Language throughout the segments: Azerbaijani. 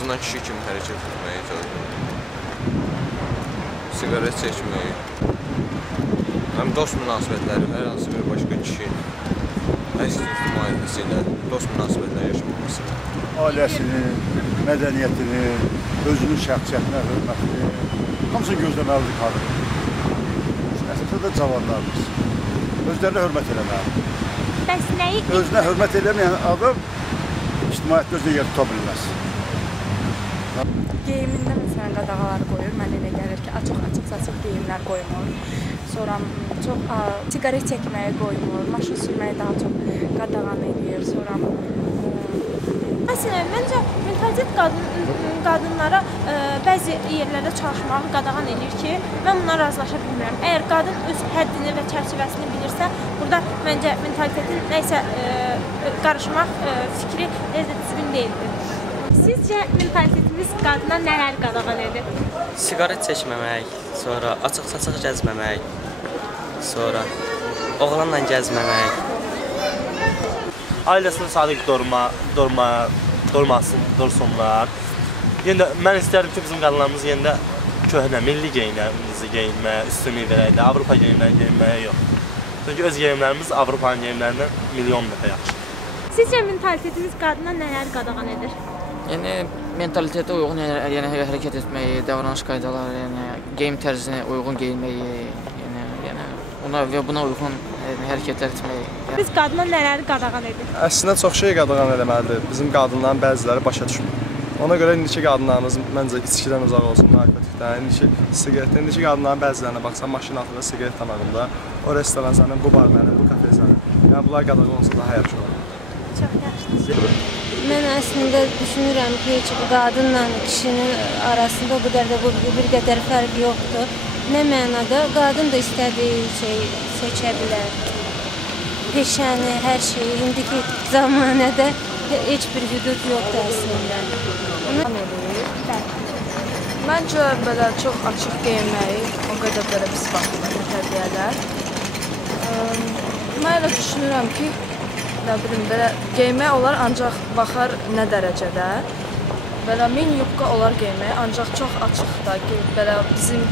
azından kişi kimi hərəkət etməyi icazə siqaret çəkməyi, həm dost münasibətləri, hər hansı bir başqa kişi əks ictimaiyyəsi ilə dost münasibətləri yaşamaması. Ailəsini, mədəniyyətini, özünün şəxsiyyətinə hörmətini, hamısını gözləməlidir qadın. Əsasında da cavanlarımız. Özlərinə hörmət eləməlidir. Bəs nəyi? Özünə hörmət eləməyən adam ictimaiyyətdə özünə yer tuta bilməz. Geyimində məsələn qadağalar qoyur, mən elə gəlir ki, açıq-saçıq geyimlər qoymur. Sonra çox siqaret çəkməyi qoymur, maşın sürməyi daha çox qadağan edir. Sonra Məsələn, məncə mentalitet qadınlara bəzi yerlərdə çalışmağı qadağan edir ki, mən bundan razılaşa bilmirəm. Əgər qadın öz həddini və çərçivəsini bilirsə, burada məncə mentalitetin nəysə qarışmaq fikri düzgün deyildir. Sizcə mentalitetimiz qadına nələr qadağan edir? Siqaret çəkməmək, sonra açıq-saçıq gəzməmək, sonra oğlanla gəzməmək. Ailəsini sadiq dursunlar. Yenə mən istərdim ki, bizim qadınlarımız yenə köhnə, milli geyimlərimizi geyinməyə, üstünlük verəkdə, Avropa geyimlərini geyinməyə yox. Çünki öz geyimlərimiz Avropanın geyimlərindən milyon dəfə yaxşı. Sizcə mentalitetimiz qadına nələr qadağan edir? Yəni mentalitetə uyğun hərəkət etməyi, davranış qaydaları, yəni geyim tərzinə uyğun geyinməyi, yəni buna uyğun hərəkətlər etməyi. Biz qadına nələri qadağan edir? Əslində çox şey qadağan eləməlidir. Bizim qadınların bəziləri başa düşmür. Ona görə indiki qadınlarımız məncə içkidən uzaq olsun, narkotikdən, indiki qadınların bəzilərinə baxsan, maşın altında siqaret tamağında, o restoran sənin, bu bar mənim, bu kafe sənin. Yəni bunlar qadağan olsa daha yaxşı olur. Çox yaxşıdır. Mən əslində düşünürəm ki, heç qadınla kişinin arasında o qədər də bir qədər fərq yoxdur. Nə mənada? Qadın da istədiyi şeyi seçə bilər. Peşəni, hər şeyi, indiki zamanədə heç bir hüdud yoxdur əslində. Məncə belə çox açıq geyinməyi o qədər belə pis baxmır təbiyyələr. Mən elə düşünürəm ki, nə bilim, belə geymək olar ancaq baxar nə dərəcədə. Belə mini yubka olar geymək, ancaq çox açıqda, belə bizim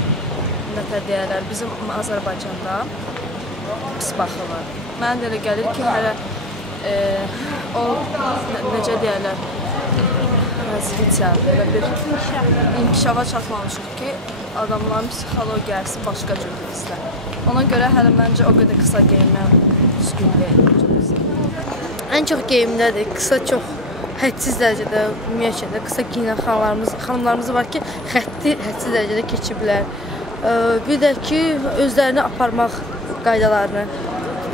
nətədiyələr, bizim Azərbaycanda pis baxılır. Mənə də elə gəlir ki, hələ o, necə deyərlər, razvitiya, belə bir inkişafa çatmamışıq ki, adamların psixologiyası başqa cür bizlər. Ona görə hələ məncə o qədər qısa geyinmək düzgün deyil. Ən çox geyimdədir, qısa çox hədsiz dərəcədə, ümumiyyətlə qısa giyinən xanımlarımız var ki, hədsiz dərəcədə keçiblər. Bir də ki, özlərini aparmaq qaydalarını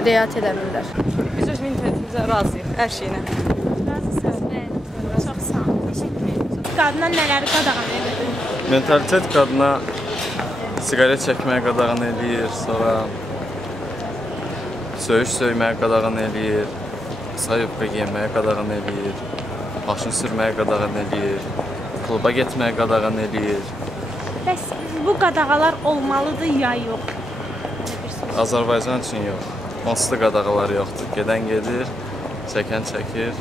riayət eləmirlər. Biz öz mentalitimizə razıyıq, hər şeylə. Razısınız, bəli. Çox sağ olun, təşəkkür edirəm. Qadına nələri qadağan edir? Mentalitet qadına siqaret çəkməyə qadağan eləyir, sonra söyüş söyməyə qadağan eləyir, qısa yubka giyməyə qadağan eləyir, maşın sürməyə qadağan eləyir, kluba getməyə qadağan eləyir. Bəs bu qadağalar olmalıdır ya yox? Azərbaycan üçün yox. Onsuz da qadağalar yoxdur. Gedən gedir, çəkən çəkir.